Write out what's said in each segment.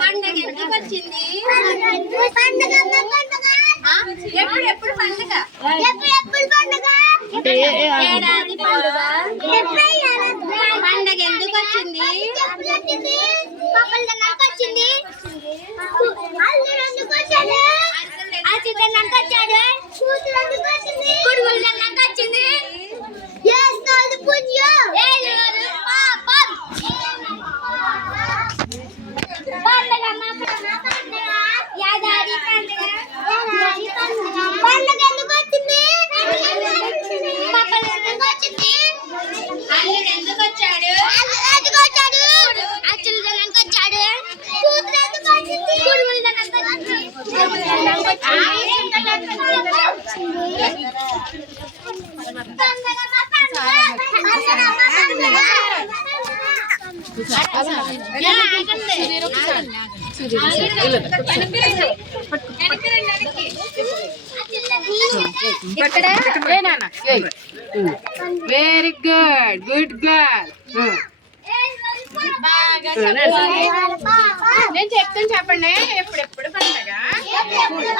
పండగ ఎందుకు వచ్చింది? ఎప్పుడు పండుగ? ఏడాది పండుగ. పండగ ఎందుకు వచ్చింది? Very good, good girl. నేను చెప్తాను, చెప్పండి. ఎప్పుడెప్పుడు పండగ? ఎప్పుడెప్పుడు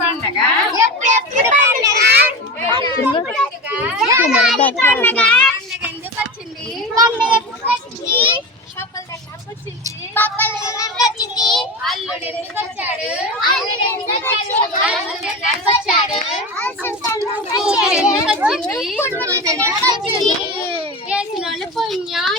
పండగ? ఎందుకు వచ్చింది? అల్లుడు ఎందుకు వచ్చాడు? ఎందుకు వచ్చింది? చేసిన వాళ్ళు పుణ్యం